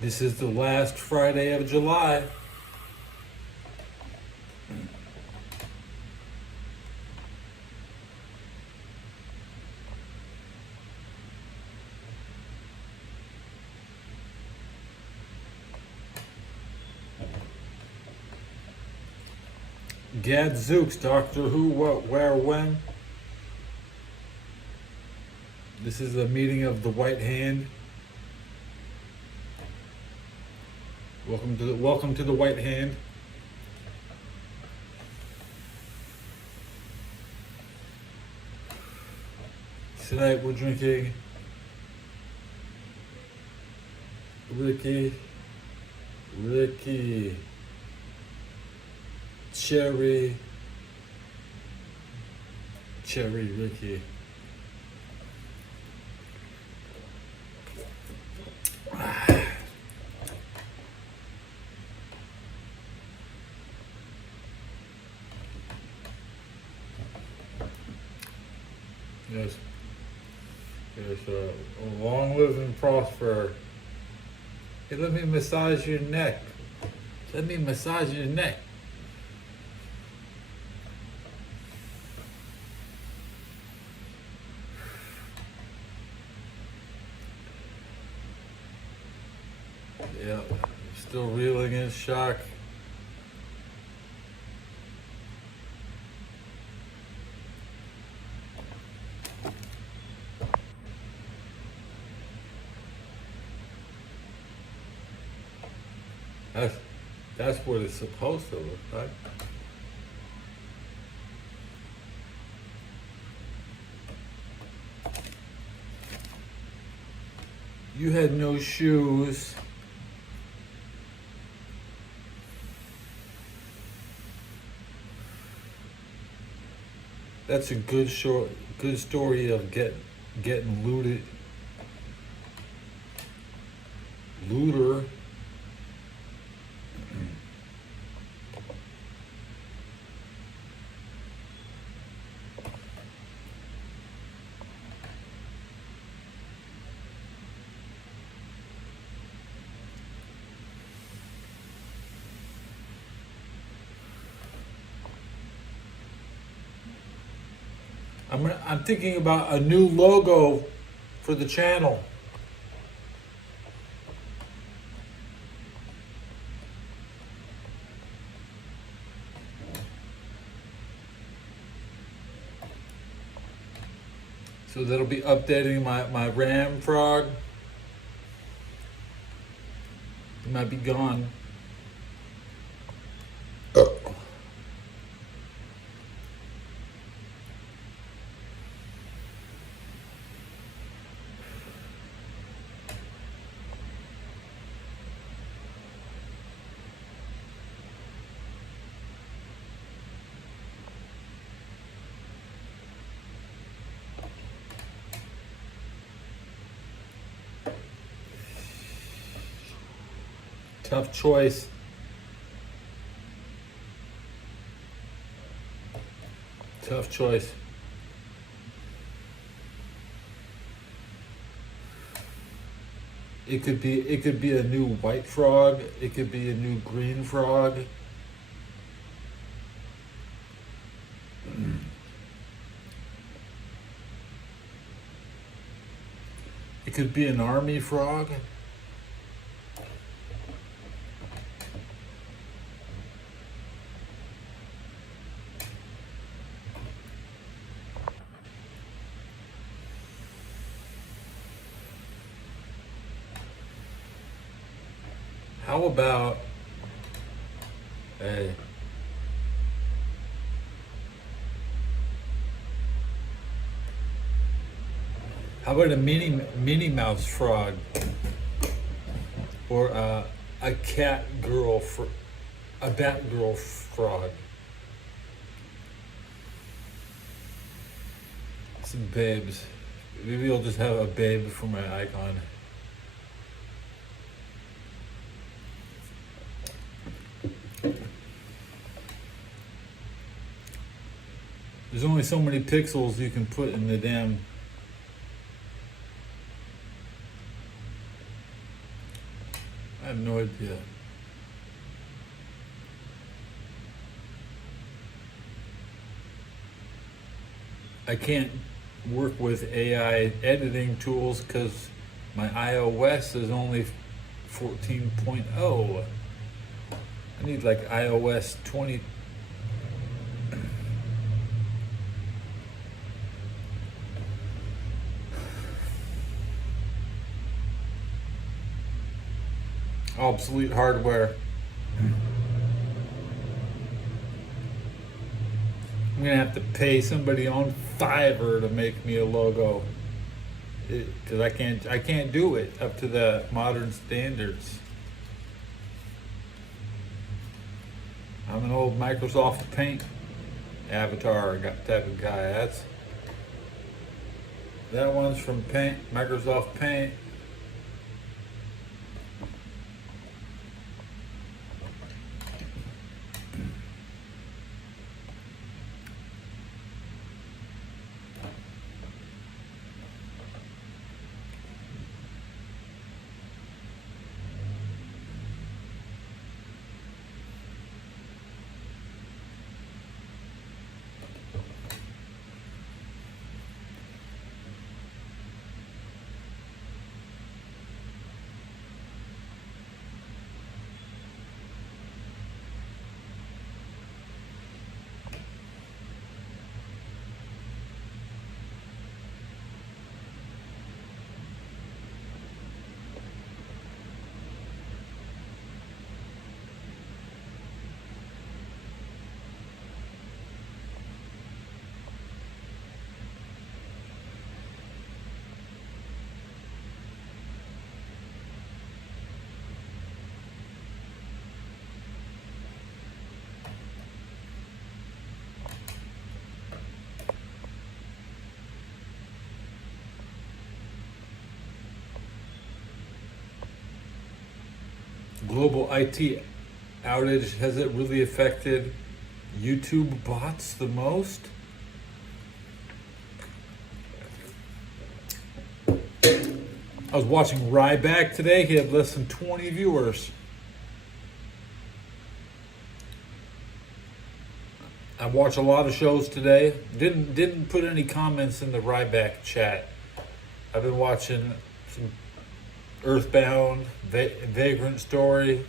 This is the last Friday of July. Gadzooks, Doctor Who, what, where, when? This is a meeting of the White Hand. Welcome to the White Hand. Tonight we're drinking Ricky Cherry Ricky. Yes. Long live and prosper. Hey, let me massage your neck. Let me massage your neck. Yeah, still reeling in shock. That's what it's supposed to look like. You had no shoes. That's a good story of getting looted. Looter. I'm thinking about a new logo for the channel. So that'll be updating my Ram frog. It might be gone. Tough choice. Tough choice. It could be a new white frog. It could be a new green frog. It could be an army frog. How about a Minnie Mouse frog, or a Batgirl frog? Some babes. Maybe I'll just have a babe for my icon. There's only so many pixels you can put in the damn I have no idea. I can't work with AI editing tools because my iOS is only 14.0. I need like iOS 20. Obsolete hardware. I'm gonna have to pay somebody on Fiverr to make me a logo, because I can't do it up to the modern standards. I'm an old Microsoft Paint avatar type of guy. That one's from Microsoft Paint. Global IT outage, has it really affected YouTube bots the most? I was watching Ryback today. He had less than 20 viewers. I watch a lot of shows today. Didn't put any comments in the Ryback chat. I've been watching some Earthbound, Vagrant Story.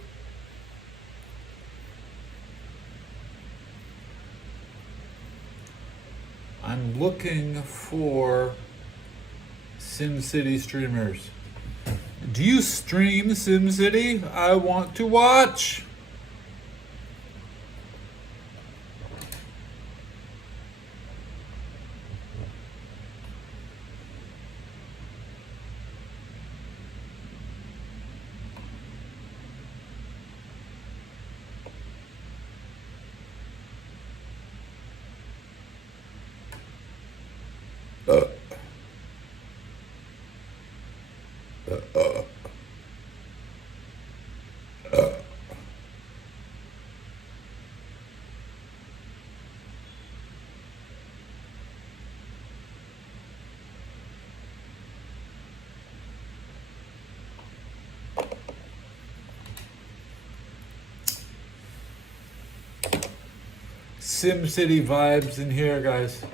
I'm looking for SimCity streamers. Do you stream SimCity? I want to watch. SimCity vibes in here, guys.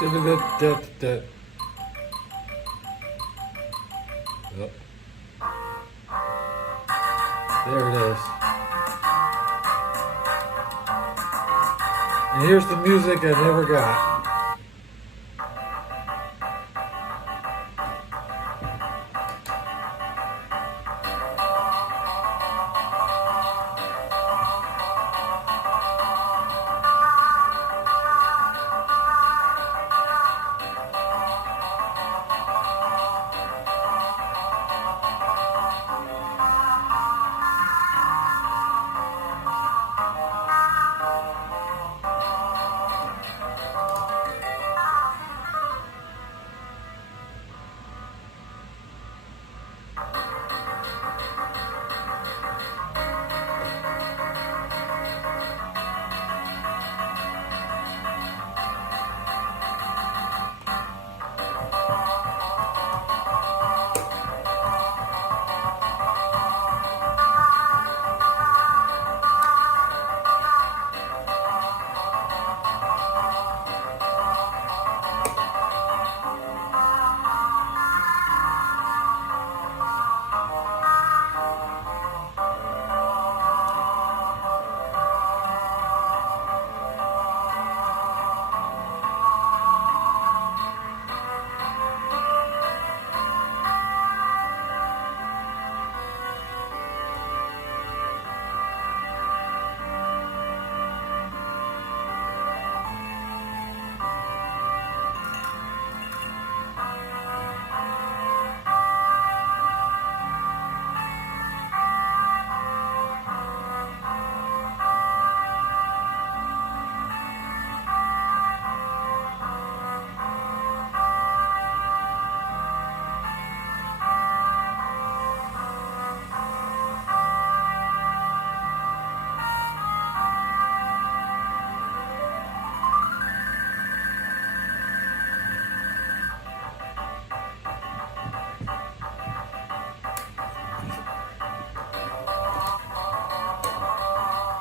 Da-da-da-da-da. Yep. There it is. And here's the music I never got.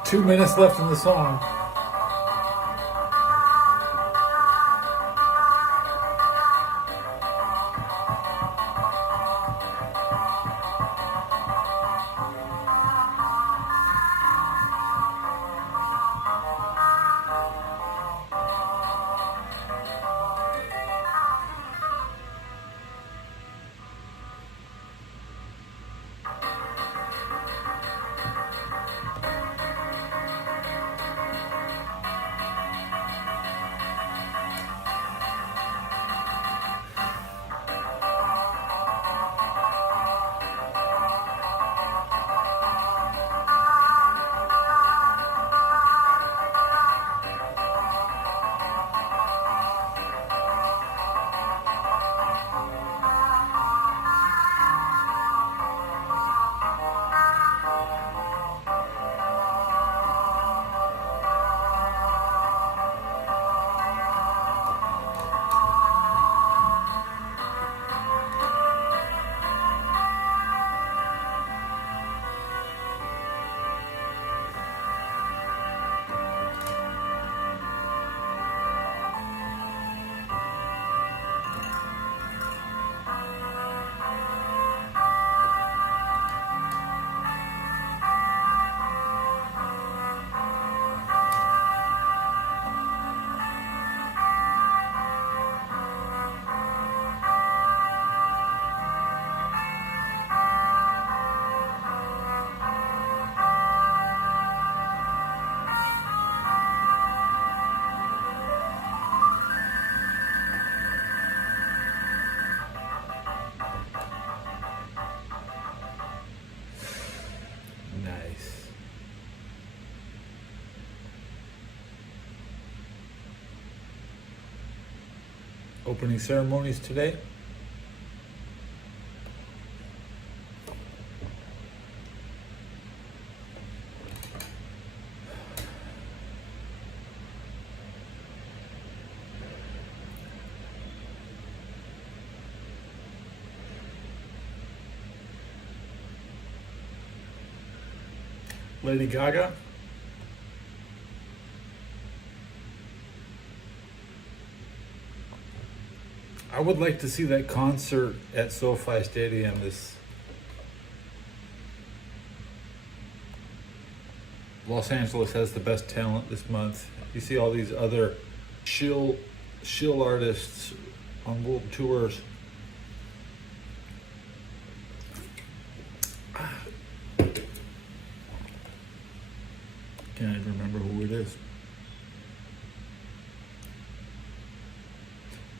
Two minutes left in the song. Nice. Opening ceremonies today. Lady Gaga. I would like to see that concert at SoFi Stadium. This Los Angeles has the best talent this month. You see all these other shill artists on world tours. Can't even remember who it is.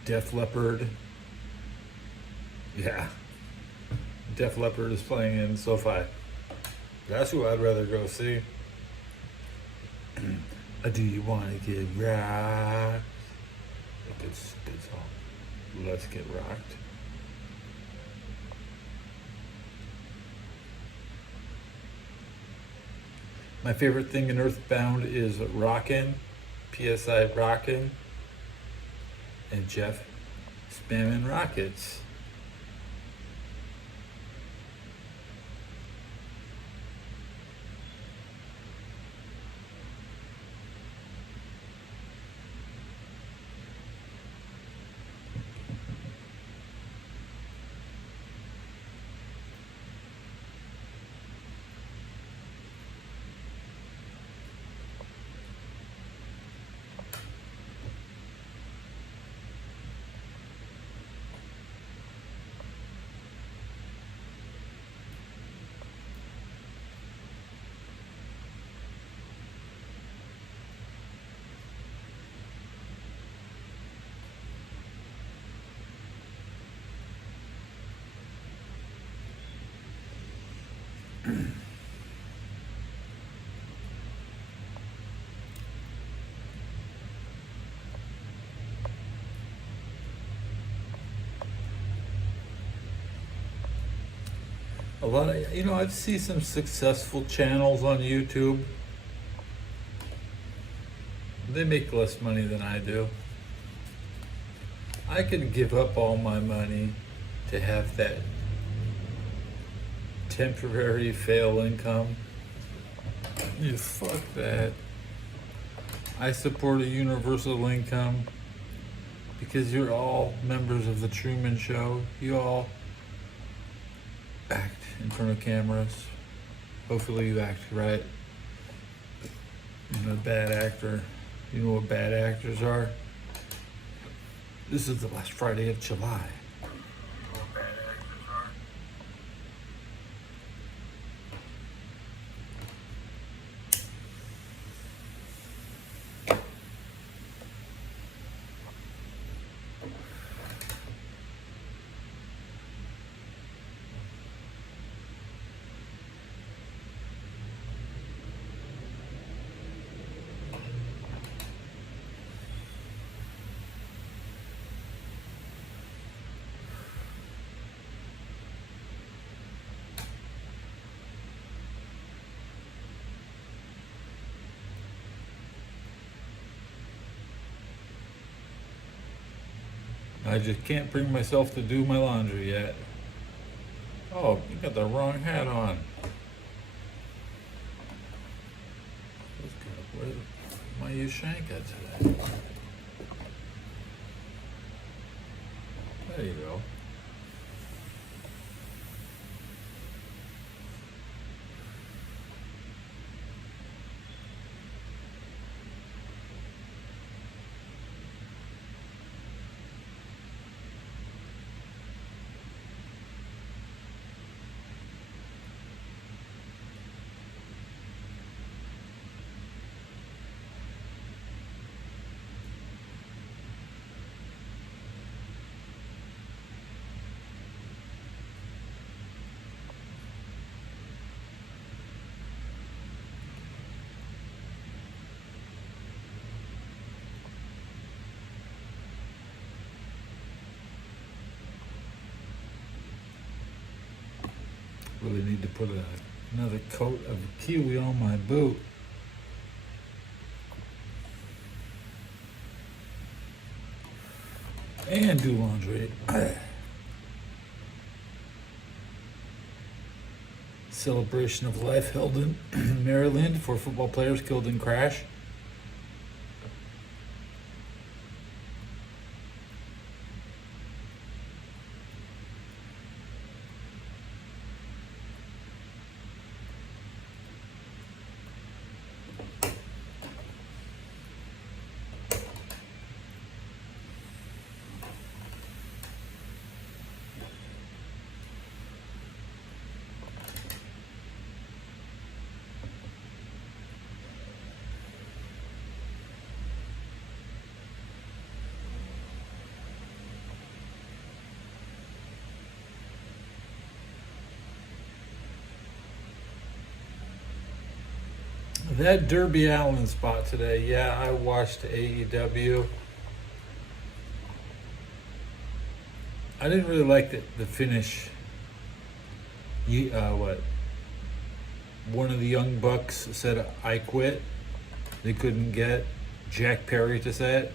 Def Leppard. Yeah. Def Leppard is playing in SoFi. That's who I'd rather go see. Do you want to get rocked? Good song. Let's Get Rocked. My favorite thing in Earthbound is Rockin', PSI Rockin', and Jeff spamming rockets. A lot of, I've seen some successful channels on YouTube. They make less money than I do. I could give up all my money to have that temporary fail income. Yeah, fuck that. I support a universal income because you're all members of the Truman Show. You all act in front of cameras. Hopefully you act right. You're not a bad actor. You know what bad actors are? This is the last Friday of July. I just can't bring myself to do my laundry yet. Oh, you got the wrong hat on. Where's my Ushanka today? There you go. Really need to put another coat of kiwi on my boot. And do laundry. Celebration of life held in Maryland for football players killed in crash. That Derby Allen spot today, yeah, I watched AEW. I didn't really like the finish. What? One of the Young Bucks said, "I quit." They couldn't get Jack Perry to say it.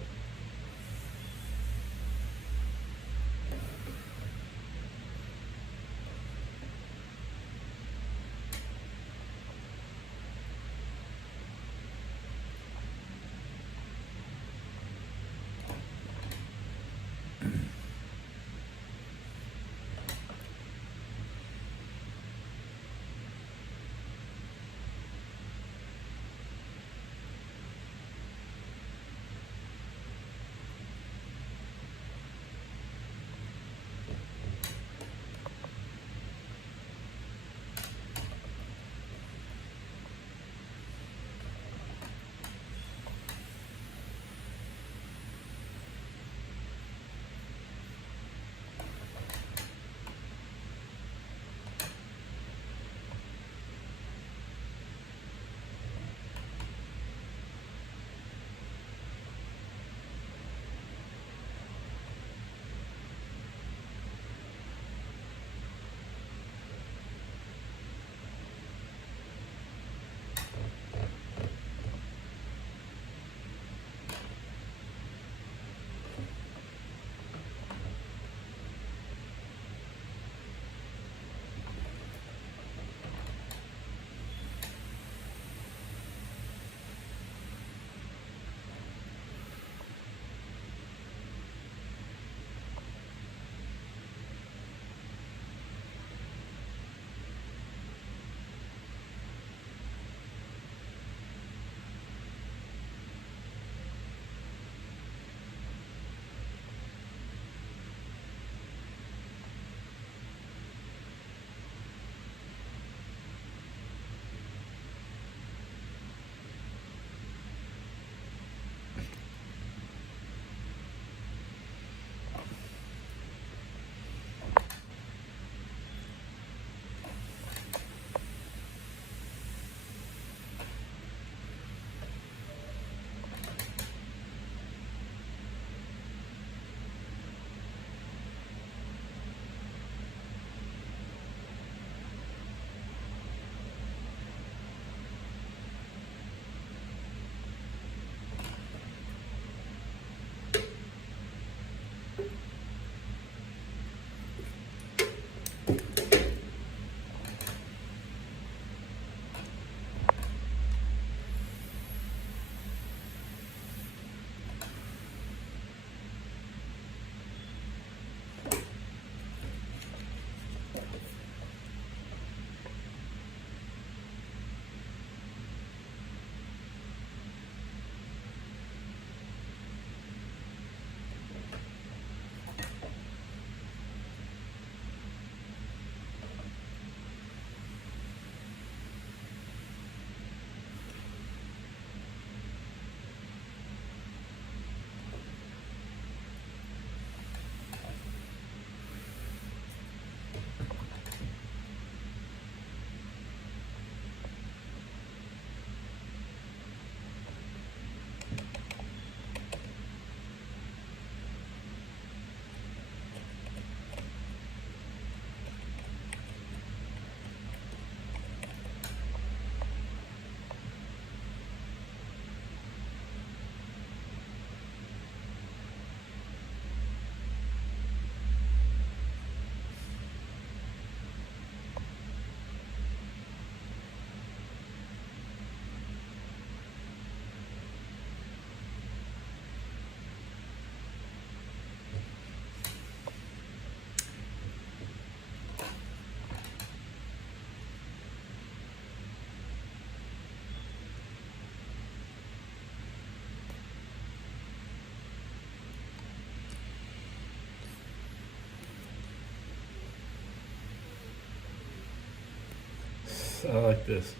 I like this.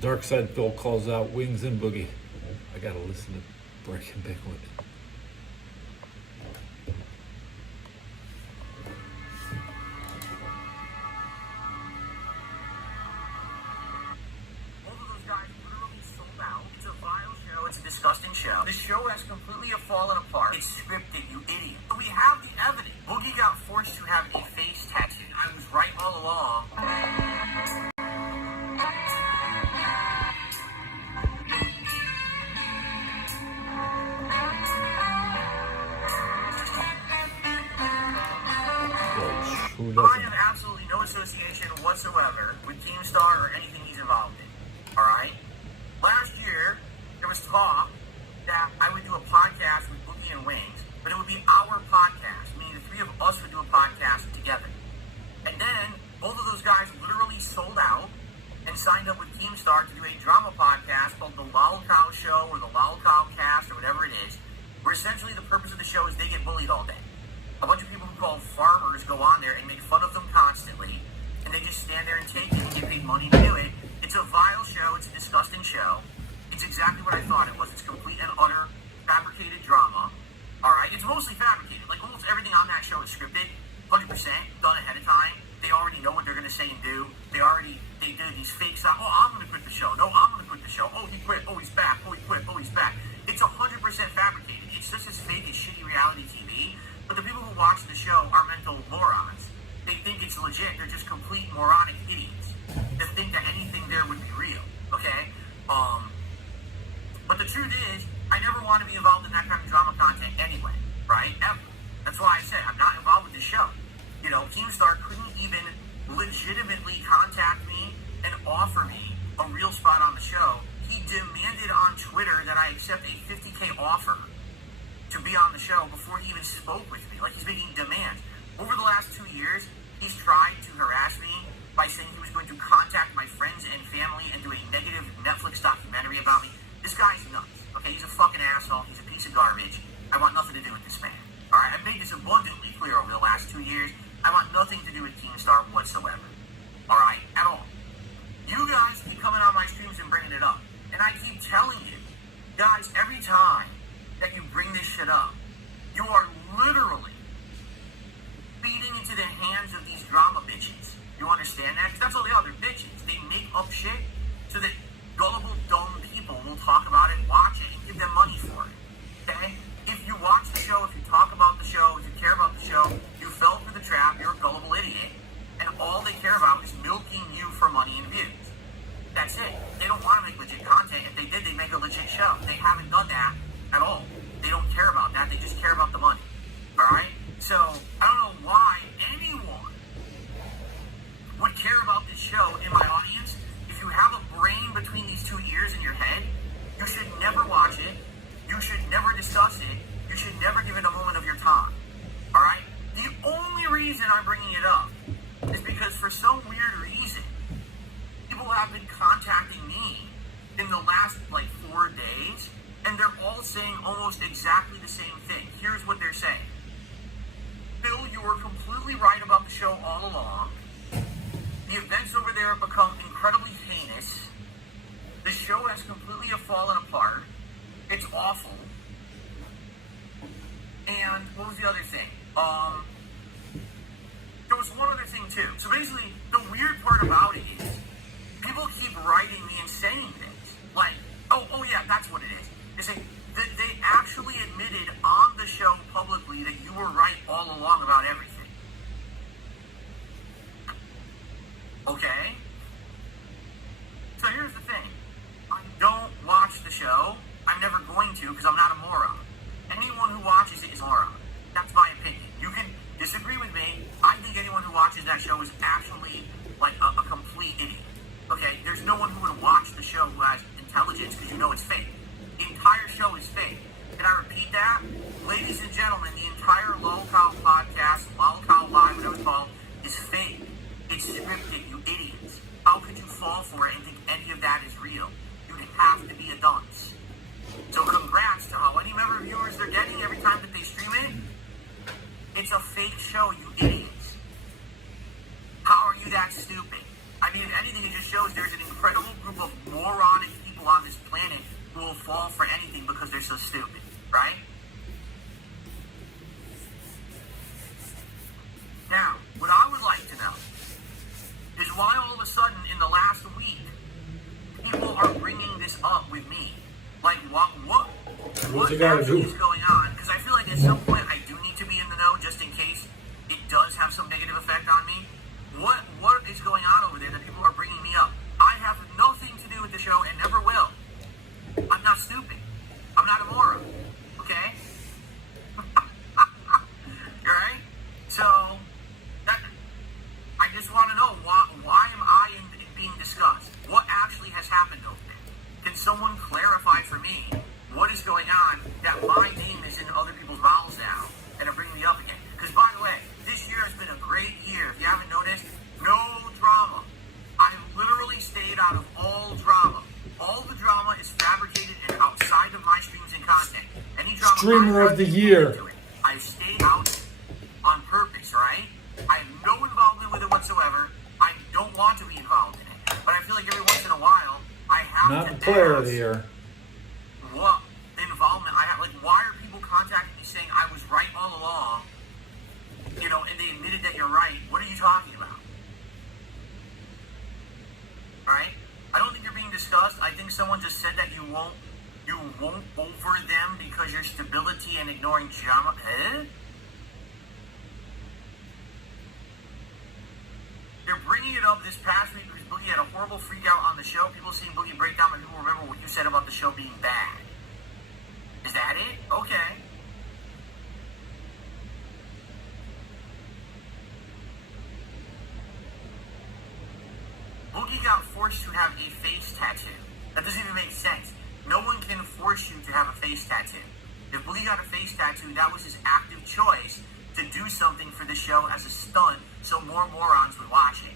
Dark Side Phil calls out Wings and Boogie. I gotta listen to Breaking Bigwood. Both of those guys literally fallen apart. It's scripted, you idiot. But we have the evidence. Boogie got forced to have a face tattoo. I was right all along. I have absolutely no association whatsoever with Keemstar or anything he's involved in. Alright? Last year, there was talk that I would do a podcast with Boogie and Wings, but it would be our podcast, meaning the three of us would do a podcast together. And then, both of those guys literally sold out and signed up with Keemstar to do a drama podcast called The Lol Cow Show or The Lol Cow Cast or whatever it is, where essentially the purpose of the show is they get bullied all day. A bunch of people who call farmers go on there and make fun of them constantly, and they just stand there and take it and get paid money to do it. It's a vile show. It's a disgusting show. It's exactly what I thought it was. It's complete and utter fabricated drama. All right? It's mostly fabricated. Like, almost everything on that show is scripted, 100%, done ahead of time. They already know what they're going to say and do. They do these fake stuff. Oh, I'm going to quit the show. No, I'm going to quit the show. Oh, he quit. Oh, he's back. Oh, he quit. Oh, he's back. It's 100% fabricated. It's just as fake as shitty reality TV. But the people who watch the show are mental morons. They think it's legit. They're just complete moronic idiots that think that anything there would be real. Okay? But the truth is, I never want to be involved in that kind of drama content anyway. Right? Ever. That's why I said I'm not involved with the show. You know, Keemstar couldn't even legitimately contact me and offer me a real spot on the show. He demanded on Twitter that I accept a $50K offer to be on the show before he even spoke with me. Like, he's making demands. Over the last 2 years, he's tried to harass me by saying he was going to contact my friends and family and do a negative Netflix documentary about me. This guy's nuts. Okay, he's a fucking asshole. He's a piece of garbage. I want nothing to do with this man. Alright, I've made this abundantly clear over the last 2 years. I want nothing to do with Keemstar whatsoever. Alright? At all. You guys keep coming on my streams and bringing it up. And I keep telling you, guys, every time that you bring this shit up, you are literally feeding into the hands of these drama bitches. You understand that? Because that's all they are. They're bitches. They make up shit so that gullible, dumb people will talk about it, watch it, and give them money for it. Okay? If you watch the show, if you talk about the show, if you care about the show, you fell for the trap, you're a gullible idiot, and all they care about is milking you for money and views. That's it. They don't want to make legit content. If they did, they'd make a legit show. They haven't done that at all. They don't care about that. They just care about the money. Alright? So, I don't know why anyone would care about this show in my audience. If you have a brain between these 2 ears in your head, you should never watch it. You should never discuss it. You should never give it a moment of your time. Alright? The only reason I'm bringing it up is because for some weird reason, people have been contacting me in the last, 4 days, and they're all saying almost exactly the same thing. Here's what they're saying. Bill, you were completely right about the show all along. The events over there have become incredibly heinous. The show has completely fallen apart. It's awful. And what was the other thing? There was one other thing too. So basically, the weird part about it is people keep writing me and saying things like, oh yeah, that's what it is. They say that they actually admitted on the show publicly that you were right all along about everything. Okay? So here's the thing. I don't watch the show. I'm never going to because I'm not a moron. Anyone who watches it is a moron. That's my opinion. You can disagree with me. I think anyone who watches that show is actually a complete idiot. Okay? There's no one who would watch the show who has intelligence because you know it's fake. The entire show is fake. Can I repeat that? Ladies and gentlemen, the entire Lol Cow podcast, Lol Cow Live, whatever it's called, is fake. It's scripted, you idiots. How could you fall for it and think any of that is real? You'd have to be a dunce. So congrats to how many member viewers they're getting every time that they stream it. It's a fake show, you idiots. How are you that stupid? I mean, if anything, it just shows there's an incredible group of moronic people on this planet who will fall for anything because they're so stupid, right? Now, what I would like to know is why all of a sudden in the last week people are bringing this up with me. Like, what What's it got to do? is going on at some point I do need to be in the know just in case it does have some negative effect on me. What is going on over there that people are bringing me up? I have nothing to do with the show and never will. I'm not stupid. I'm not a moron. Okay? You're right? So, I just want to know why am I being discussed? What actually has happened over there? Can someone clarify for me what is going on that my name is in other people's mouths now and are bringing me up again? Because by the way, this year has been a great year. If you haven't noticed, no drama. I literally stayed out of all drama. All the drama is fabricated and outside of my streams and content. Any drama Streamer of the year. I stayed out on purpose, right? I have no involvement with it whatsoever. I don't want to be involved in it. But I feel like every once in a while, I have Not to the player of ask the year. what involvement I have. Like, why are people contacting me saying I was right all along? You know, and they admitted that you're right. What are you talking about? Right? I don't think you're being discussed. I think someone just said that you won't over them because your stability and ignoring drama. You're bringing it up this past week because Boogie had a horrible freak out on the show. People seeing Boogie break down and people remember what you said about the show being bad. Is that it? Okay. Boogie got forced to have a face tattoo. That doesn't even make sense. No one can force you to have a face tattoo. If Boogie got a face tattoo, that was his active choice to do something for the show as a stunt so more morons would watch it.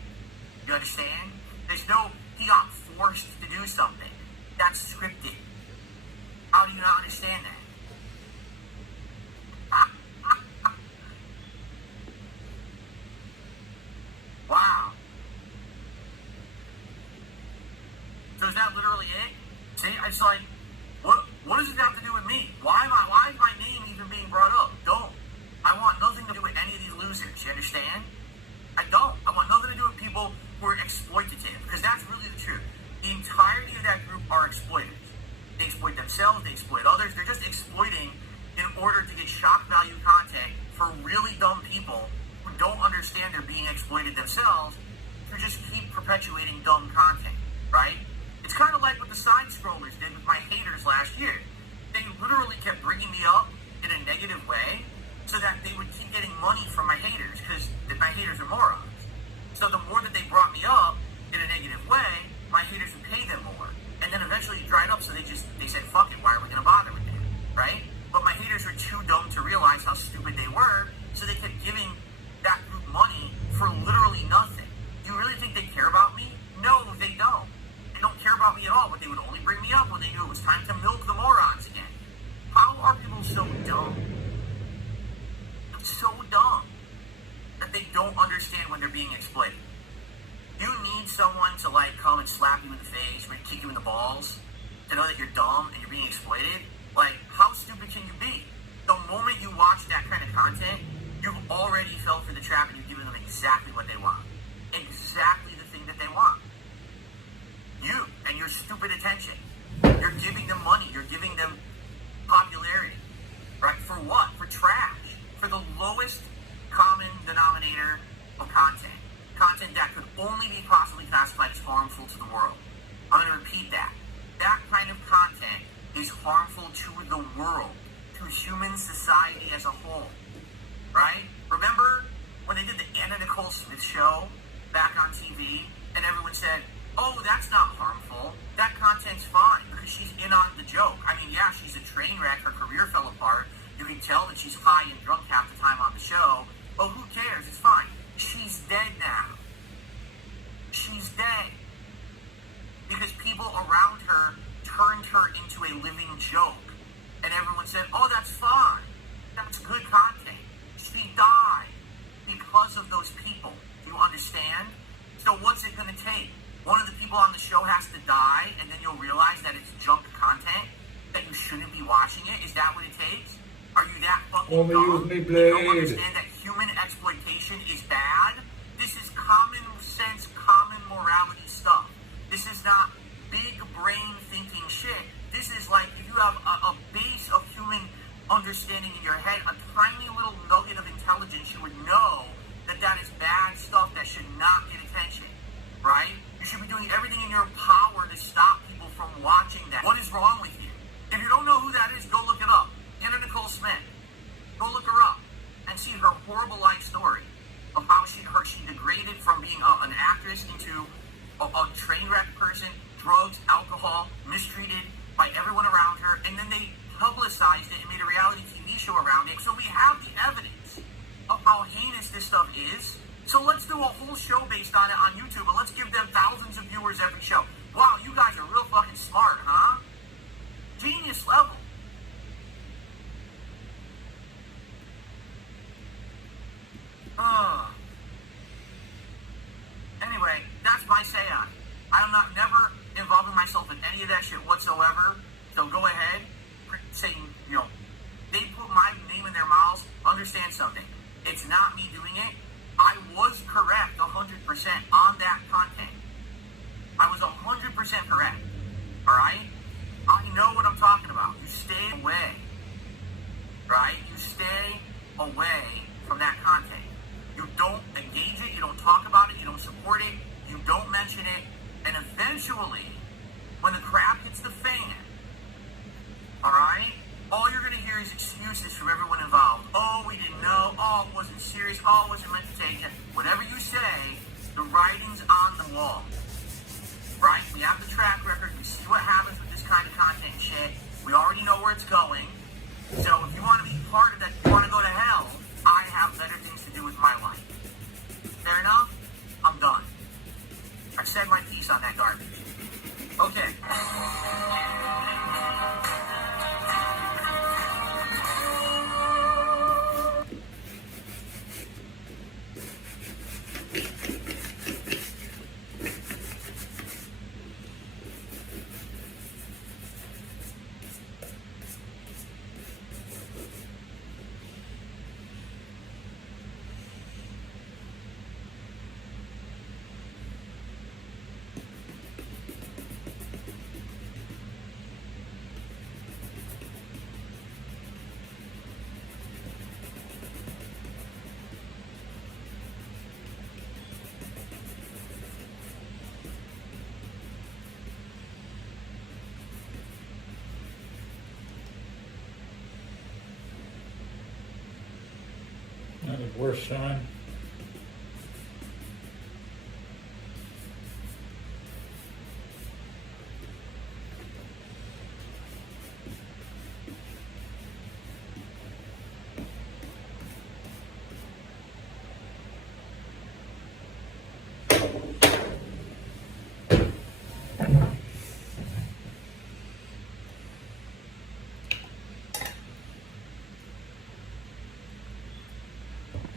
You understand? He got forced to do something. That's scripted. How do you not understand that? Wow. So is that literally it? See, it's like, what does it have to do with me? Why is my name even being brought up? Don't. I want nothing to do with any of these losers, you understand? I don't. I want nothing to do with people who are exploitative, because that's really the truth. The entirety of that group are exploiters. They exploit themselves, they exploit others, they're just exploiting in order to get shock value content for really dumb people who don't understand they're being exploited themselves to just keep perpetuating dumb content, right? It's kind of like what the side scrollers did with my haters last year. They literally kept bringing me up in a negative way so that they would keep getting money from my haters because my haters are morons. So the more that they brought me up in a negative way, my haters would pay them more. And then eventually it dried up, so they said, fuck it, why are we going to bother with it, right? But my haters were too dumb to realize how stupid they were, so they kept giving that group money for literally nothing. Do you really think they care about me? No, they don't. They don't care about me at all, but they would only bring me up when they knew it was time to milk the morons again. How are people so dumb? So dumb that they don't understand when they're being exploited. You need someone to come and slap you in the face, or kick you in the balls, to know that you're dumb and you're being exploited. How stupid can you be? The moment you watch that kind of content, you've already fell for the trap and you've given them exactly what they want. Exactly the thing that they want. You and your stupid attention. You're giving them money. You're giving them popularity. Right? For what? For trash. For the lowest common denominator of content. Content that could only be possibly classified as harmful to the world. I'm going to repeat that. That kind of content is harmful to the world, to human society as a whole. Right? Remember when they did the Anna Nicole Smith show back on TV and everyone said, oh, that's not harmful. That content's fine because she's in on the joke. I mean, yeah, she's a train wreck. Her career fell apart. You can tell that she's high and drunk half the time on the show. But who cares? It's fine. She's dead now. She's dead. Because people around her turned her into a living joke. And everyone said, oh, that's fine. That's good content. She died because of those people. Do you understand? So what's it going to take? One of the people on the show has to die, and then you'll realize that it's junk content, that you shouldn't be watching it? Is that what it takes? Are you that fucking Only dumb? use me, You Blade. don't understand that human exploitation is bad? This is common sense, common morality stuff. This is not big brain thinking shit. This is if you have a base of human understanding understanding in your head, a tiny little nugget of intelligence, you would know that that is bad stuff that should not get attention, right? You should be doing everything in your power to stop people from watching that. What is wrong with you? If you don't know who that is, go look it up. Anna Nicole Smith. Go look her up and see her horrible life story of how she degraded from being an actress into a train wreck person, drugs, alcohol, mistreated by everyone around her, and then they publicized it and made a reality TV show around it. So we have the evidence of how heinous this stuff is. So let's do a whole show based on it on YouTube, and let's give them thousands of viewers every show. Wow, you guys are real fucking smart, huh? Genius level. Anyway, that's my say on it. I'm not never involving myself in any of that shit whatsoever. So go ahead, saying, they put my name in their mouths. Understand something. It's not me doing it. I was correct 100% on that content. I was 100% correct. Alright? I know what I'm talking about. You stay away. Right? You stay away from that content. You don't engage it, you don't talk about it, you don't support it, you don't mention it, and eventually, when the crap hits the fan, alright, all you're going to hear is excuses from everyone involved. Oh, we didn't know, oh, it wasn't serious, oh, it wasn't meant to take it. Whatever you say, the writing's on the wall. Right? We have the track record, we see what happens with this kind of content and shit, we already know where it's going, so if you want to be part of that, you want to go to hell, I have better things to do with my life. Fair enough? I'm done. I've said my piece on that garbage. Okay. Not the worst, Sean.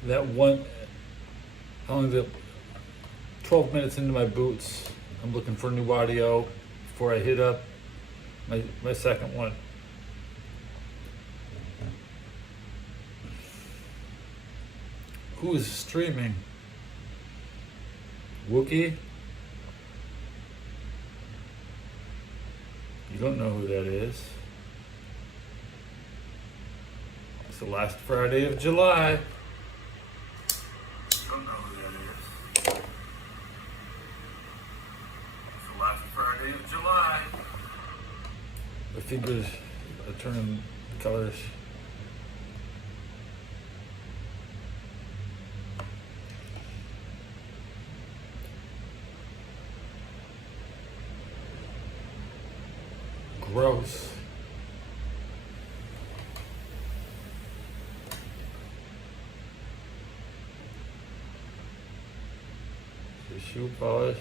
That one, only 12 minutes into my boots, I'm looking for new audio before I hit up my second one. Who is streaming? Wookie? You don't know who that is. It's the last Friday of July. Don't know who that is. It's the last Friday of July. The fingers are turning colors. Gross. Shoe polish.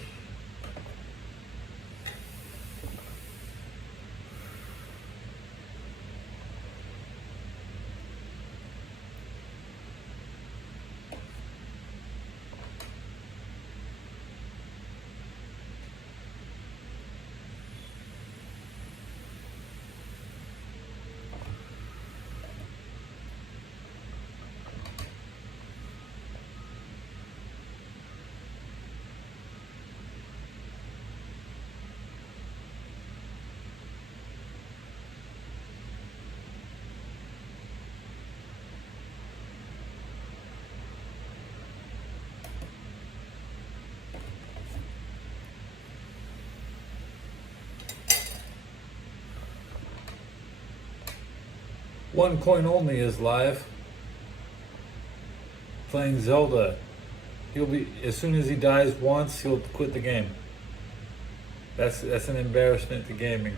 One Coin Only is live playing Zelda. He'll be, as soon as he dies once, he'll quit the game. That's an embarrassment to gaming.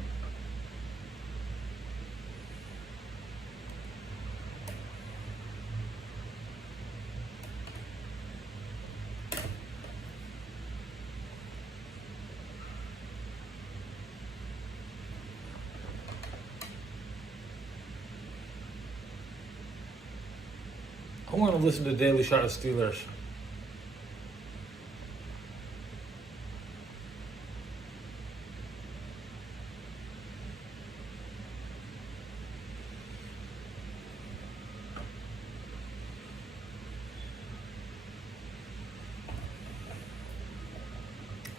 I want to listen to Daily Shot of Steelers.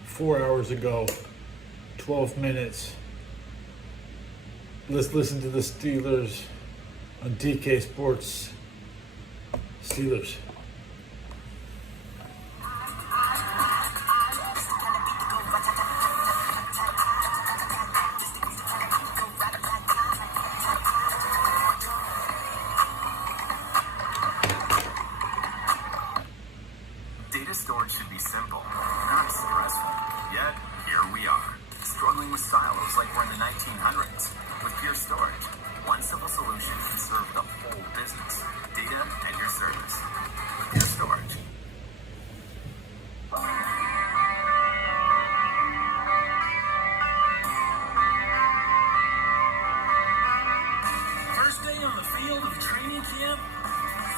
$4 ago, 12 minutes. Let's listen to the Steelers on DK Sports. Steelers. Data storage should be simple, not stressful. Yet, here we are, struggling with silos like we're in the 1900s. With Pure Storage, one simple solution can serve the whole business. Data at your service. With Pure Storage. First day on the field of training camp.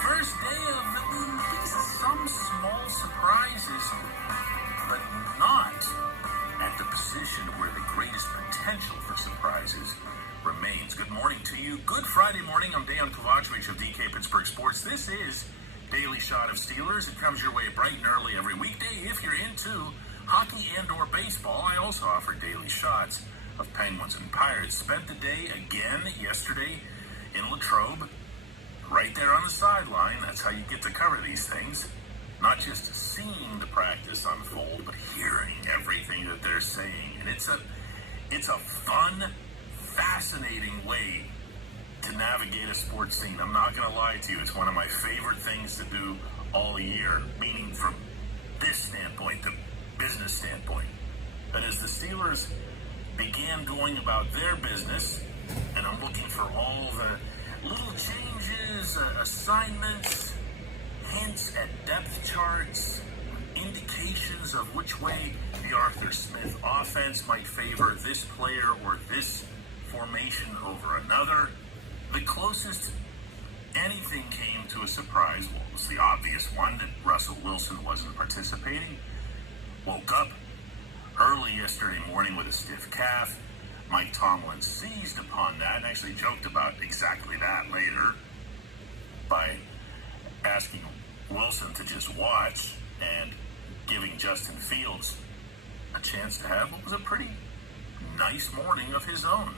First day of some small surprises, but not at the position where the greatest potential for surprises remains. Good morning to you. Good Friday morning. I'm Dan Kovacevic of DK Pittsburgh Sports. This is Daily Shot of Steelers. It comes your way bright and early every weekday. If you're into hockey and or baseball, I also offer daily shots of Penguins and Pirates. Spent the day again yesterday in Latrobe, right there on the sideline. That's how you get to cover these things. Not just seeing the practice unfold, but hearing everything that they're saying. And it's a fun, fascinating way to navigate a sports scene. I'm not going to lie to you. It's one of my favorite things to do all year, meaning from this standpoint, the business standpoint. But as the Steelers began going about their business, and I'm looking for all the little changes, assignments, hints at depth charts, indications of which way the Arthur Smith offense might favor this player or this formation over another. The closest anything came to a surprise was the obvious one that Russell Wilson wasn't participating. Woke up early yesterday morning with a stiff calf. Mike Tomlin seized upon that and actually joked about exactly that later by asking Wilson to just watch and giving Justin Fields a chance to have what was a pretty nice morning of his own.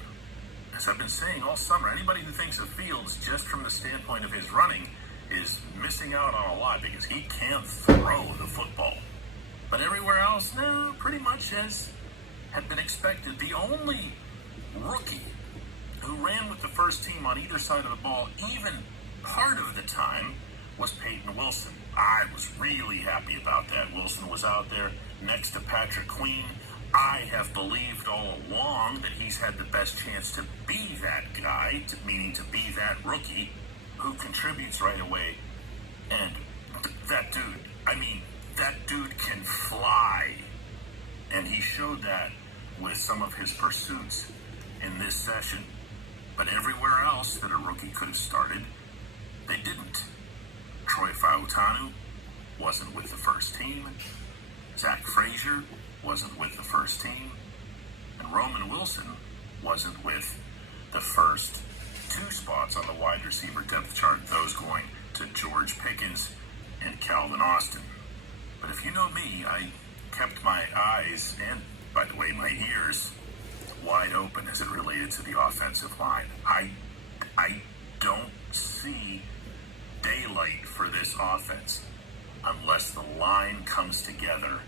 As I've been saying all summer, anybody who thinks of Fields just from the standpoint of his running is missing out on a lot because he can throw the football. But everywhere else, no, pretty much as had been expected. The only rookie who ran with the first team on either side of the ball, even part of the time, was Peyton Wilson. I was really happy about that. Wilson was out there next to Patrick Queen. I have believed all along that he's had the best chance to be that guy, meaning to be that rookie who contributes right away. And that dude can fly. And he showed that with some of his pursuits in this session. But everywhere else that a rookie could have started, they didn't. Troy Fautanu wasn't with the first team. Zach Frazier wasn't with the first team. And Roman Wilson wasn't with the first two spots on the wide receiver depth chart, those going to George Pickens and Calvin Austin. But if you know me, I kept my eyes and, by the way, my ears wide open as it related to the offensive line. I don't see daylight for this offense unless the line comes together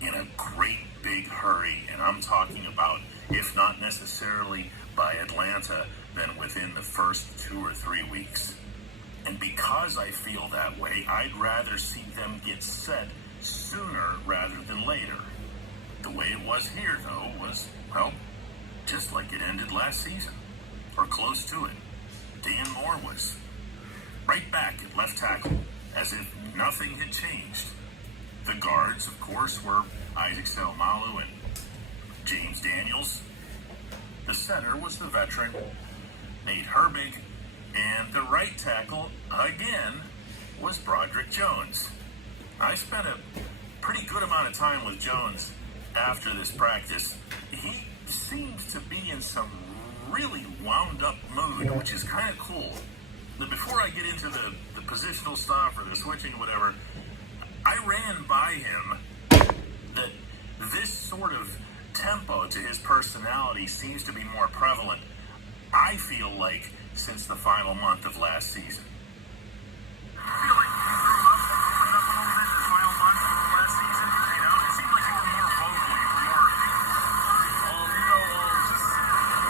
in a great big hurry. And I'm talking about, if not necessarily by Atlanta, than within the first 2 or 3 weeks. And because I feel that way, I'd rather see them get set sooner rather than later. The way it was here, though, was, well, just like it ended last season, or close to it. Dan Moore was right back at left tackle, as if nothing had changed. The guards, of course, were Isaac Seumalo and James Daniels. The center was the veteran Nate Herbig, and the right tackle, again, was Broderick Jones. I spent a pretty good amount of time with Jones after this practice. He seemed to be in some really wound up mood, which is kind of cool. But before I get into the positional stuff or the switching or whatever, I ran by him that this sort of tempo to his personality seems to be more prevalent, I feel like, since the final month of last season. I feel like you grew up opened up a little bit the final month of last season. You know, it seemed like you were more vocal, you were more, just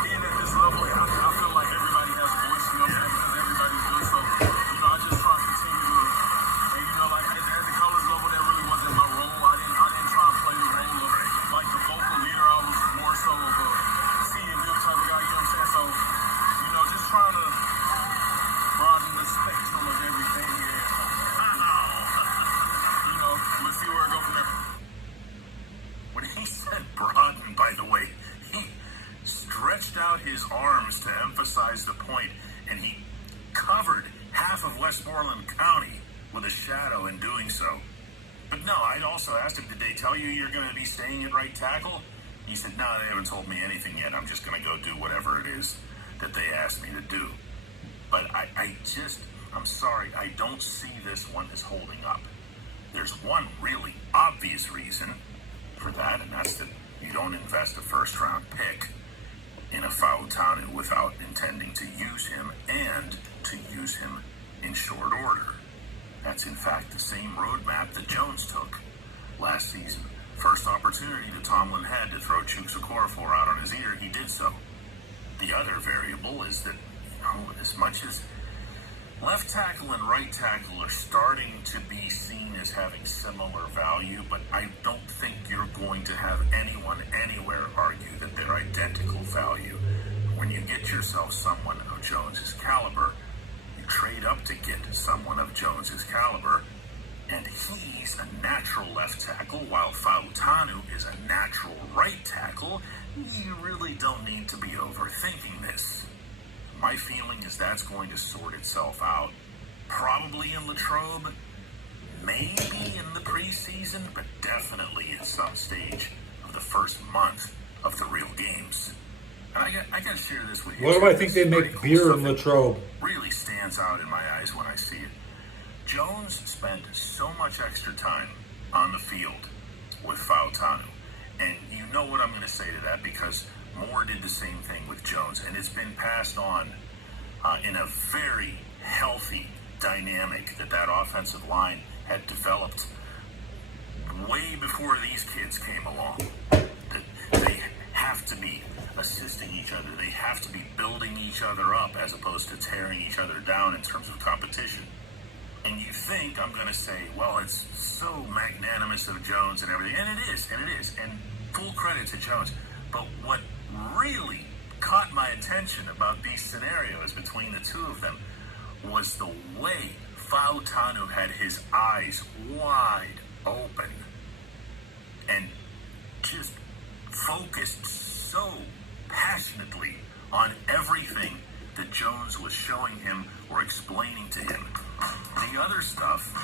being at this level. I feel like everybody has a voice, because everybody's good. So, I just try to continue to, and like at the colors level, that really wasn't my role. I didn't try to play the role of like the vocal leader. I was more so of a senior deal type of guy. You know what I'm saying? So, just trying to broaden the spectrum of everything. Let's see where I go from there. When he said broaden, by the way, he stretched out his arms to emphasize the point, and he covered half of Westmoreland County with a shadow in doing so. But no, I'd also asked him, did they tell you you're going to be staying at right tackle? He said, no, they haven't told me anything yet. I'm just going to go do whatever it is that they asked me to do. But I'm sorry, I don't see this one as holding up. There's one really obvious reason for that, and that's that you don't invest a first-round pick in a Fautanu without intending to use him, and to use him in short order. That's in fact the same roadmap that Jones took last season. First opportunity that Tomlin had to throw Chuks Okorafor out on his ear, he did so. The other variable is that, as much as left tackle and right tackle are starting to be seen as having similar value, but I don't think you're going to have anyone anywhere argue that they're identical value. When you get yourself someone of Jones's caliber, you trade up to get someone of Jones's caliber, and he's a natural left tackle, while Fautanu is a natural right tackle. You really don't need to be overthinking this. My feeling is that's going to sort itself out. Probably in Latrobe, maybe in the preseason, but definitely at some stage of the first month of the real games. And I got to share this with you. What do I think they make beer in Latrobe? Really stands out in my eyes when I see it. Jones spent so much extra time on the field with Fautanu. And you know what I'm going to say to that, because Moore did the same thing with Jones, and it's been passed on in a very healthy dynamic that offensive line had developed way before these kids came along. That they have to be assisting each other. They have to be building each other up as opposed to tearing each other down in terms of competition. And you think I'm going to say, well, it's so magnanimous of Jones and everything. And it is. And full credit to Jones. But what really caught my attention about these scenarios between the two of them was the way Fautanu had his eyes wide open and just focused so passionately on everything that Jones was showing him or explaining to him. The other stuff,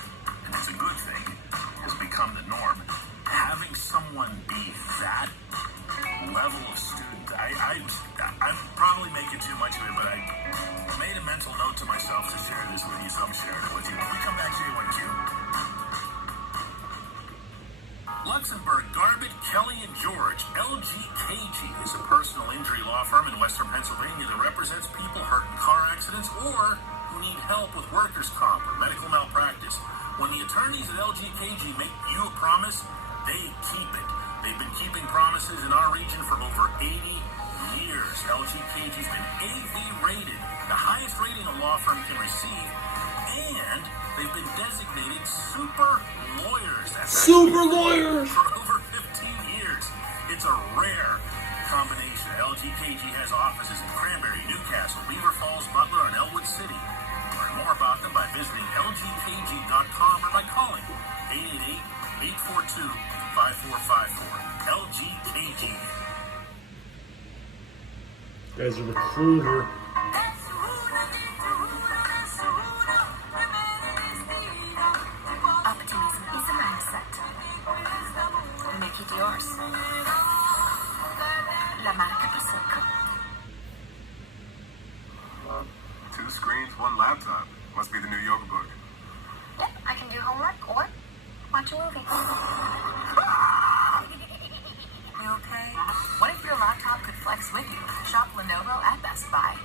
and it's a good thing, has become the norm. Having someone be that level of student, I'm probably making too much of it, but I made a mental note to myself to share this with you, so I'm sharing it with you. When we come back, J1Q. Luxembourg, Garbett, Kelly, and George. LGKG is a personal injury law firm in Western Pennsylvania that represents people hurt in car accidents or who need help with workers' comp or medical malpractice. When the attorneys at LGKG make you a promise, they keep it. They've been keeping promises in our region for over 80 years. LGKG KG's been AV rated, the highest rating a law firm can receive, and they've been designated super lawyers. Super lawyers! For over 15 years. It's a rare combination. LGKG has offices in Cranberry, Newcastle, Beaver Falls, Butler, and Elwood City. Learn more about them by visiting lgkg.com or by calling 888-842-5454. LGKG. Guy's a recruiter. Optimism is a mindset. Make it yours. La marca Prosecco. 2 screens, 1 laptop. Must be the new yoga book. Yep, I can do homework or watch a movie. You okay? What if your laptop could flex with you? Shop Lenovo at Best Buy.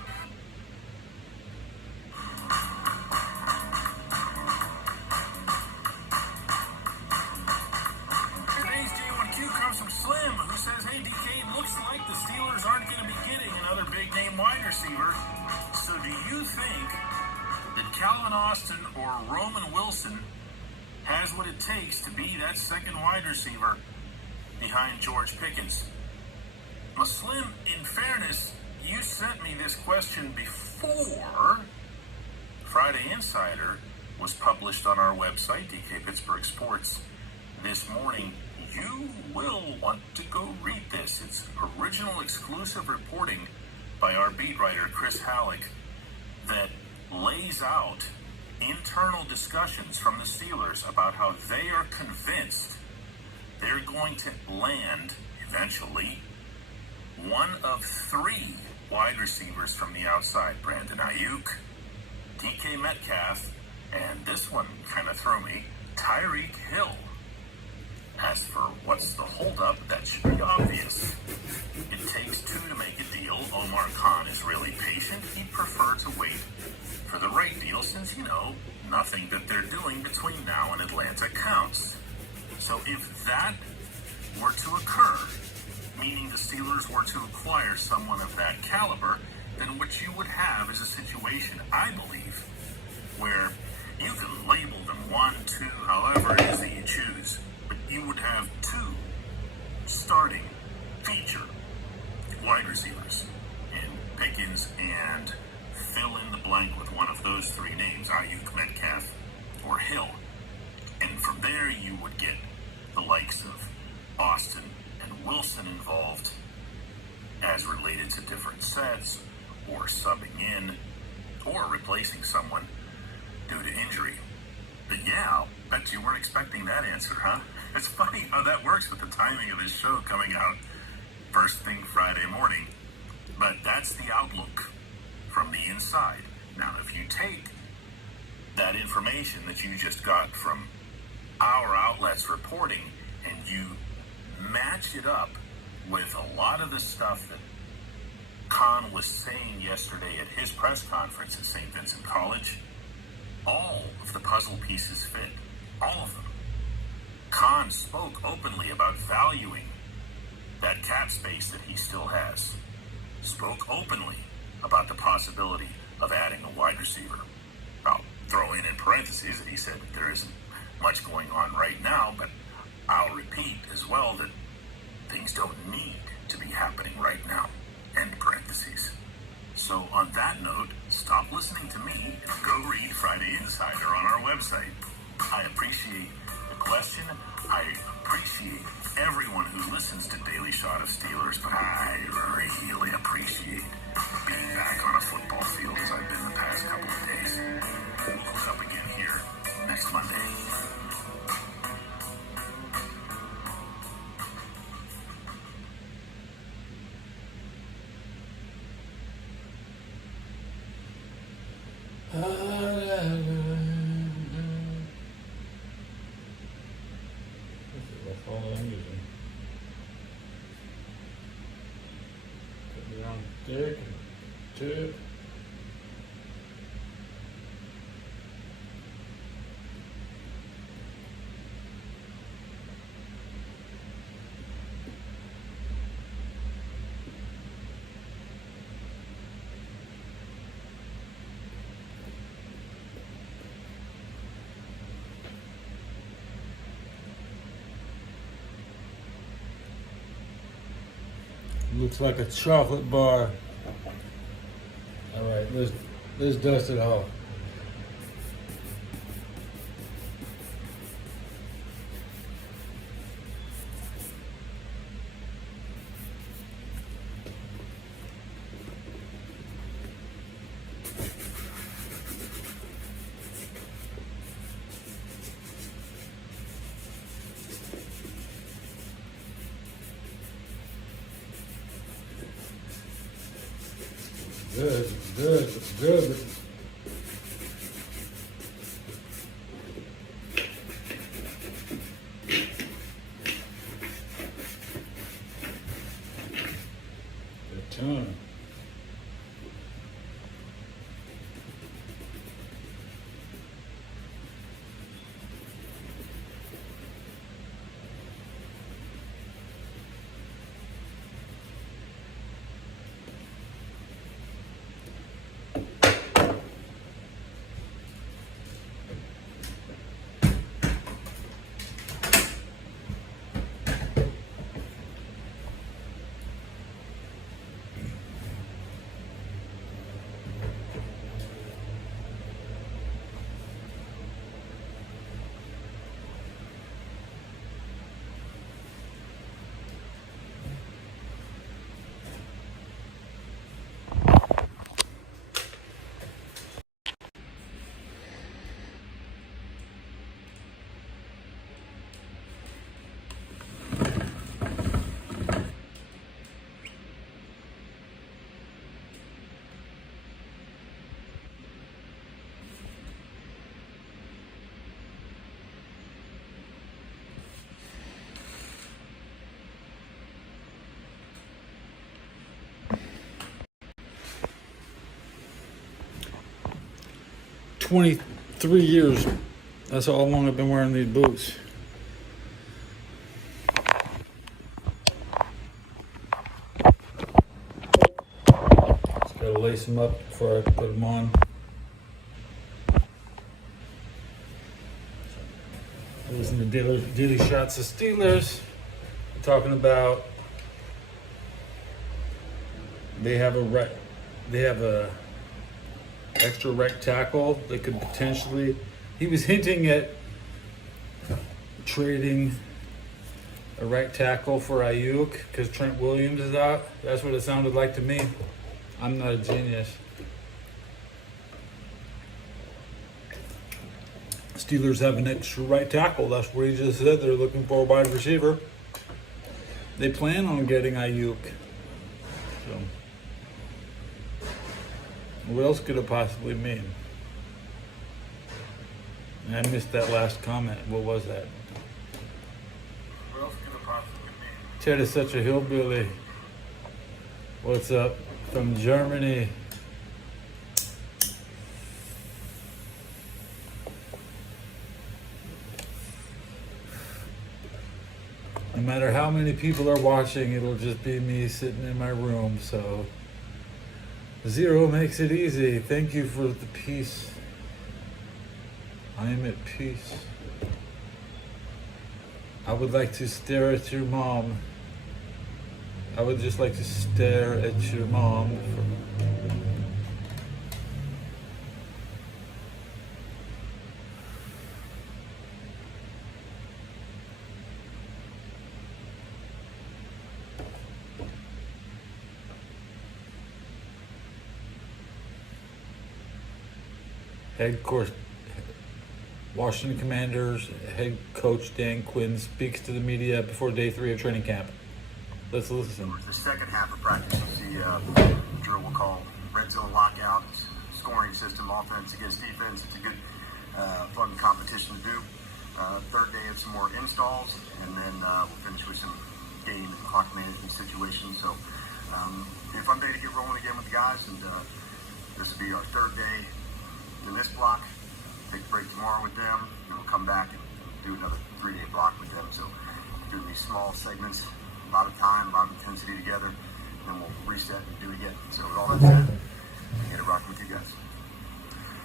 Today's J1Q comes from Slim, who says, hey, DK, looks like the Steelers aren't going to be getting another big-name wide receiver. So do you think that Calvin Austin or Roman Wilson has what it takes to be that second wide receiver behind George Pickens? Well, Slim, in fairness, you sent me this question before Friday Insider was published on our website, DK Pittsburgh Sports, this morning. You will want to go read this. It's original exclusive reporting by our beat writer, Chris Halleck, that lays out internal discussions from the Steelers about how they are convinced they're going to land, eventually, one of 3 wide receivers from the outside. Brandon Ayuk, DK Metcalf, and this one kind of threw me, Tyreek Hill. As for what's the holdup, that should be obvious. It takes 2 to make a deal. Omar Khan is really patient. He'd prefer to wait for the right deal since, nothing that they're doing between now and Atlanta counts. So if that were to occur, meaning the Steelers were to acquire someone of that caliber, then what you would have is a situation, I believe, where you can label them 1, 2, however it is that you choose, but you would have 2 starting feature wide receivers in Pickens and fill in the blank with one of those 3 names, Ayuk, Metcalf, or Hill. And from there you would get the likes of Austin and Wilson involved as related to different sets, or subbing in, or replacing someone due to injury. But yeah, I'll bet you weren't expecting that answer, huh? It's funny how that works with the timing of this show coming out first thing Friday morning. But that's the outlook from the inside. Now, if you take that information that you just got from our outlets reporting and you match it up with a lot of the stuff that Khan was saying yesterday at his press conference at St. Vincent College, all of the puzzle pieces fit. All of them. Khan spoke openly about valuing that cap space that he still has. Spoke openly about the possibility of adding a wide receiver. I'll throw in parentheses that he said that there isn't much going on right now, but I'll repeat as well that things don't need to be happening right now. End parentheses. So on that note, stop listening to me and go read Friday Insider on our website. I appreciate the question. I appreciate everyone who listens to Daily Shot of Steelers, but I really appreciate being back on a football field as I've been the past couple of days. We'll hook up again here next Monday. That's all I'm using. Put it on dick and tip. Looks like a chocolate bar. All right, let's dust it off. Good, good, good. Good time. "23 years. That's how long I've been wearing these boots. Just gotta lace them up before I put them on. Listen to Daily Shots of Steelers. Talking about they have a extra right tackle. They could potentially. He was hinting at trading a right tackle for Ayuk because Trent Williams is out. That's what it sounded like to me. I'm not a genius. Steelers have an extra right tackle. That's what he just said. They're looking for a wide receiver. They plan on getting Ayuk. So, what else could it possibly mean? And I missed that last comment. What was that? What else could it possibly mean? Ted is such a hillbilly. What's up from Germany? No matter how many people are watching, it'll just be me sitting in my room. So 0 makes it easy. Thank you for the peace. I am at peace. I would like to stare at your mom. I would just like to stare at your mom. Head coach, Washington Commanders head coach Dan Quinn speaks to the media before day 3 of training camp. Let's listen. The second half of practice, you see drill we'll call red zone lockout, scoring system, offense against defense. It's a good, fun competition to do. Third day of some more installs, and then we'll finish with some game and clock management situations. So, be a fun day to get rolling again with the guys, and this will be our third day in this block. Take a break tomorrow with them, and we'll come back and do another 3-day block with them. So, doing these small segments, a lot of time, a lot of intensity together, and then we'll reset and do it again. So, with all that said, I'm get it rocking with you guys.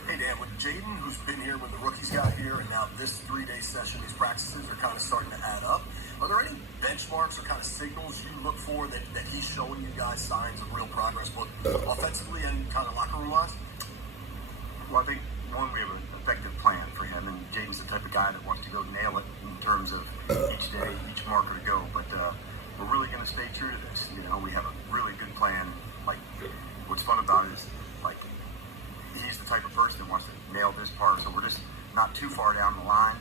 Hey Dan, with Jaden, who's been here when the rookies got here, and now this 3-day session, these practices are kind of starting to add up. Are there any benchmarks or kind of signals you look for that he's showing you guys signs of real progress, both offensively and kind of locker room wise? Well, I think, one, we have an effective plan for him, and Jaden's the type of guy that wants to go nail it in terms of each day, each marker to go. But we're really going to stay true to this. You know, we have a really good plan. Like, what's fun about it is, like, he's the type of person that wants to nail this part, so we're just not too far down the line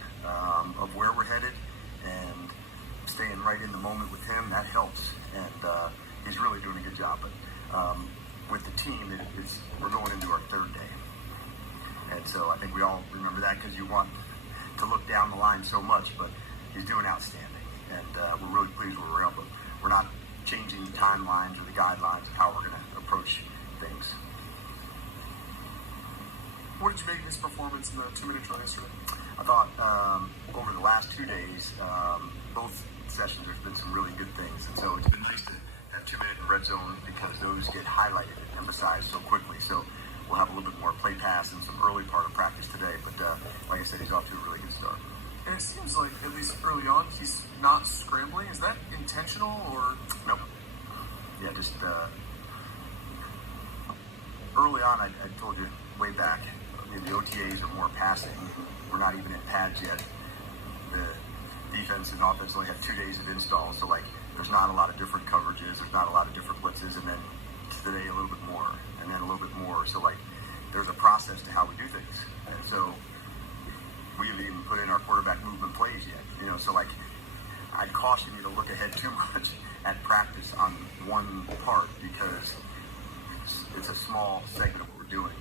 of where we're headed, and staying right in the moment with him, that helps. And he's really doing a good job. But with the team, we're going into our third day. And so I think we all remember that because you want to look down the line so much, but he's doing outstanding. And we're really pleased where we're at, but we're not changing timelines or the guidelines of how we're going to approach things. What did you make of his performance in the 2-minute drill yesterday? I thought over the last 2 days, both sessions, there's been some really good things. And so it's been nice to have 2-minute in red zone because those get highlighted and emphasized so quickly. So we'll have a little bit more play pass in some early part of practice today. But like I said, he's off to a really good start. And it seems like, at least early on, he's not scrambling. Is that intentional or? Nope. Yeah, just early on, I told you way back, the OTAs are more passing. We're not even in pads yet. The defense and offense only have 2 days of install, so like there's not a lot of different coverages, there's not a lot of different blitzes, and then today a little bit more, and then a little bit more. So like there's a process to how we do things, and so we haven't even put in our quarterback movement plays yet. You know, so like I'd caution you to look ahead too much at practice on one part because it's a small segment of what we're doing.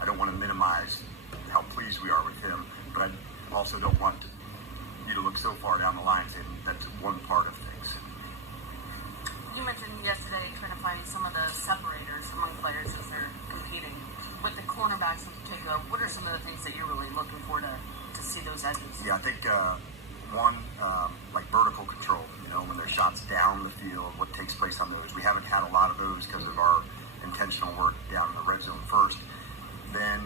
I don't want to minimize how pleased we are with him, but I also don't want you to look so far down the line saying that's one part of things. You mentioned yesterday trying to find some of the separators among players as they're competing. With the cornerbacks in particular, what are some of the things that you're really looking for to see those edges? Yeah, I think one, like vertical control, you know, when there's shots down the field, what takes place on those. We haven't had a lot of those because of our intentional work down in the red zone first. Then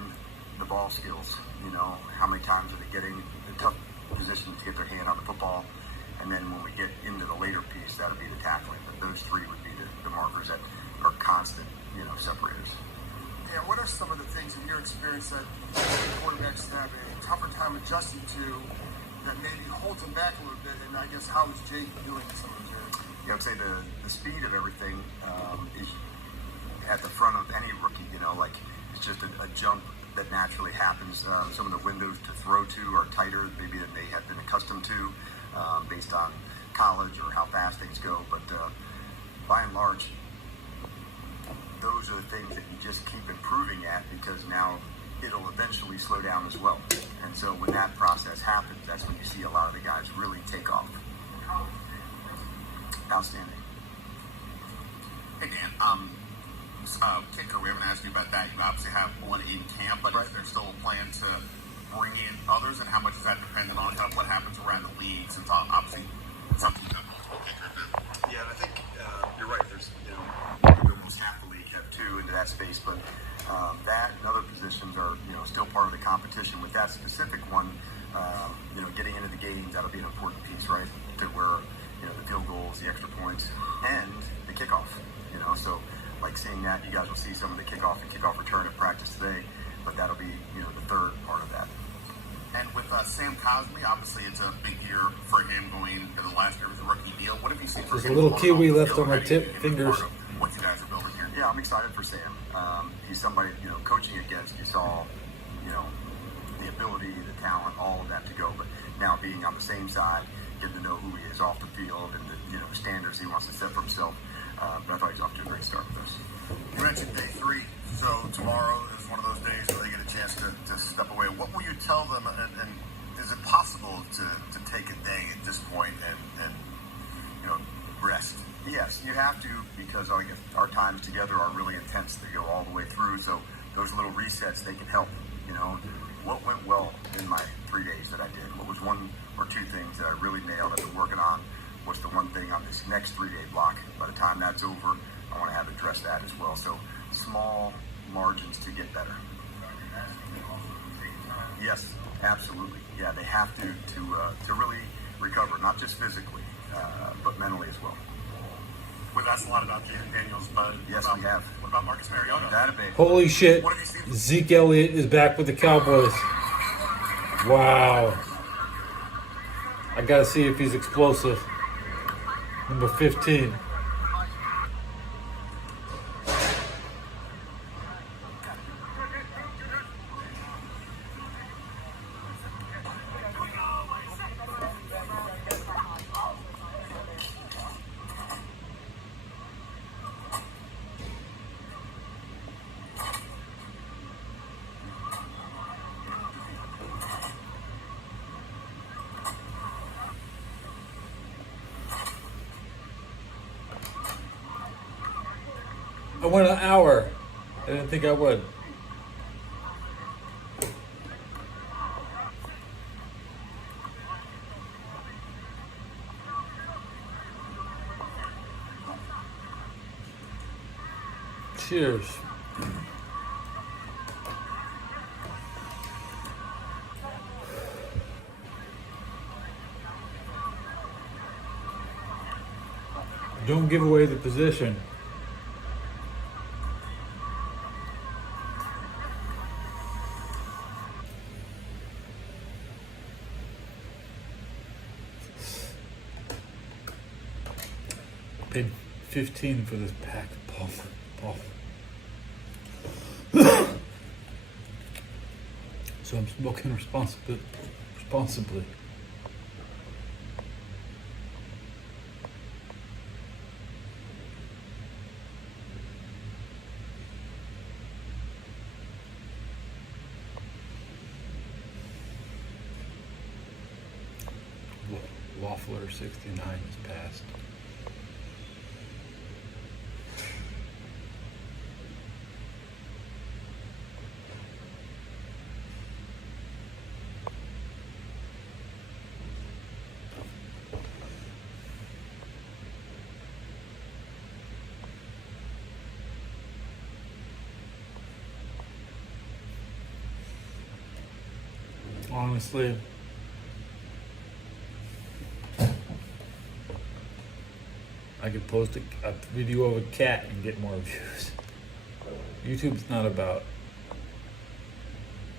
the ball skills, you know, how many times are they getting the tough position to get their hand on the football? And then when we get into the later piece, that'll be the tackling. But those three would be the markers that are constant, you know, separators. Yeah, what are some of the things in your experience that quarterbacks have a tougher time adjusting to that maybe holds them back a little bit? And I guess how is Jake doing in some of those areas? Yeah, I would say the speed of everything is at the front of any rookie, you know, like it's just a jump that naturally happens. Some of the windows to throw to are tighter maybe than they have been accustomed to based on college or how fast things go. But by and large, those are the things that you just keep improving at because now it'll eventually slow down as well. And so when that process happens, that's when you see a lot of the guys really take off. Outstanding. Hey Dan, kicker, we haven't asked you about that. You obviously have one in camp, but is there still a plan to bring in others, and how much is that dependent on what happens around the league? Since obviously something that multiple kickers do. Yeah, and I think you're right. There's, you know, almost half the league have two into that space, but that and other positions are, you know, still part of the competition. With that specific one, you know, getting into the games, that'll be an important piece, right? To where, you know, the field goals, the extra points, and the kickoff, you know, so like seeing that, you guys will see some of the kickoff and kickoff return at practice today, but that'll be, you know, the third part of that. And with Sam Cosmi, obviously it's a big year for him going into the last year of his rookie deal. What have you seen for There's a him little going kiwi the left field? on my How do you tip think he's fingers. part of what you guys are building here? Yeah, I'm excited for Sam. He's somebody, you know, coaching against, you saw, you know, the ability, the talent, all of that to go, but now being on the same side, getting to know who he is off the field and the, you know, standards he wants to set for himself. But I thought he was off to a great start with us. You mentioned day 3, so tomorrow is one of those days where they get a chance to step away. What will you tell them, and is it possible to take a day at this point and you know, rest? Yes, you have to, because our times together are really intense. They go all the way through, so those little resets, they can help, you know. What went well in my 3 days that I did? What was one or two things that I really nailed I've been working on? What's the one thing on this next 3-day block? By the time that's over, I want to have addressed that as well. So small margins to get better. Yes, absolutely. Yeah, they have to really recover, not just physically, but mentally as well. We've asked a lot about Jaden Daniels, but Yes, we have. What about Marcus Mariota? Database. Holy shit. What have you seen? Zeke Elliott is back with the Cowboys. Wow. I gotta see if he's explosive. Number 15. I went an hour. I didn't think I would. Cheers. Don't give away the position. Paid 15 for this pack of Paul. So I'm smoking responsibly. Waffler 69 is passed. Honestly, I could post a video of a cat and get more views. YouTube's not about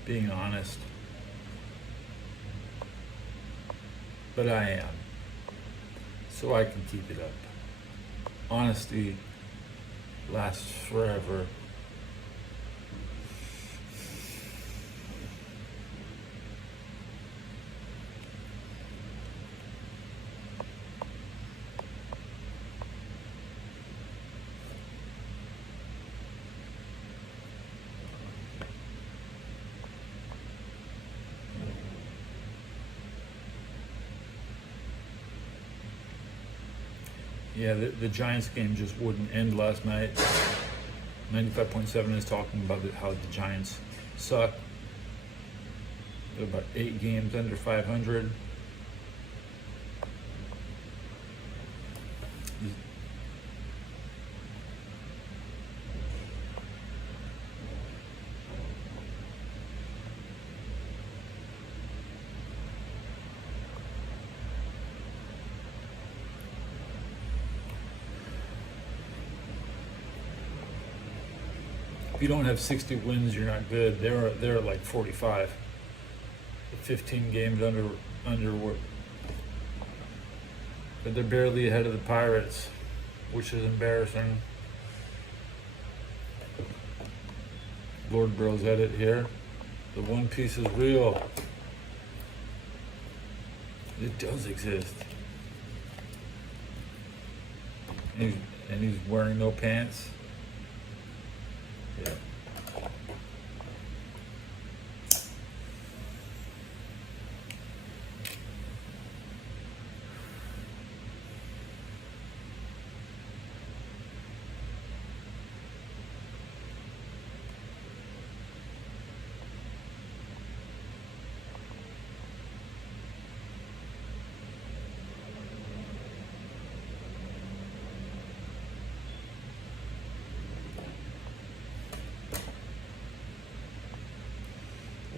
being honest, but I am, so I can keep it up. Honesty lasts forever. Yeah, the Giants game just wouldn't end last night. 95.7 is talking about how the Giants suck. They're about 8 games under 500. If you don't have 60 wins, you're not good. They're like 45. 15 games under what? But they're barely ahead of the Pirates, which is embarrassing. Lord Bros edit here. The One Piece is real. It does exist. And he's wearing no pants. Yeah.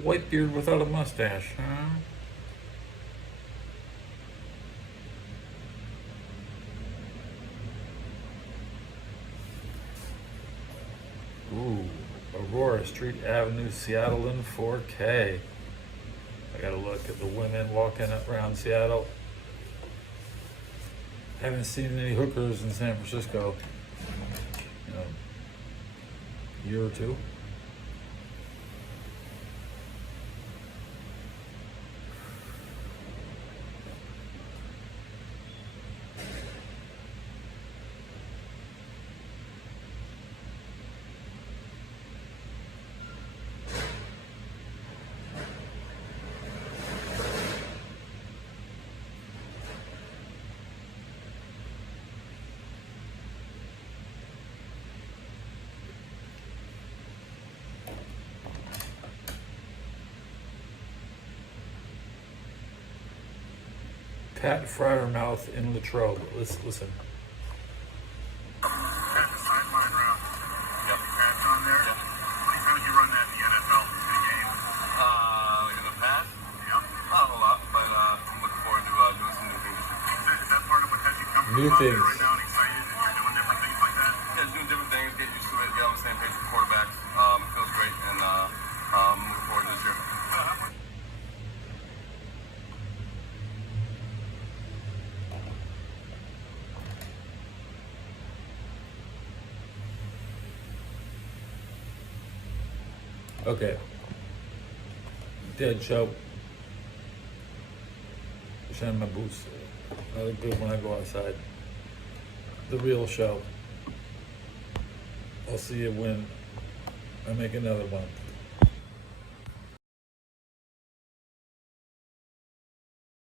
White beard without a mustache, huh? Ooh, Aurora Street Avenue, Seattle in 4K. I gotta look at the women walking around Seattle. Haven't seen any hookers in San Francisco in a year or two. Pat Fryermouth in Latrobe. Let's listen. Pat, the sideline route. Yep. Pat's on there. Yep. How many times you run that in the NFL in a game? In the past? Yep. Not a whole lot, but I'm looking forward to doing some new things. Is that part of what has you comfortable New out there things. right now and excited and you're doing different things like that? Yeah, doing different things, get used to it, get on the same page with quarterbacks. It feels great, and I'm looking forward to this year. Okay. Dead show. Shine my boots. I look good when I go outside. The real show. I'll see you when I make another one.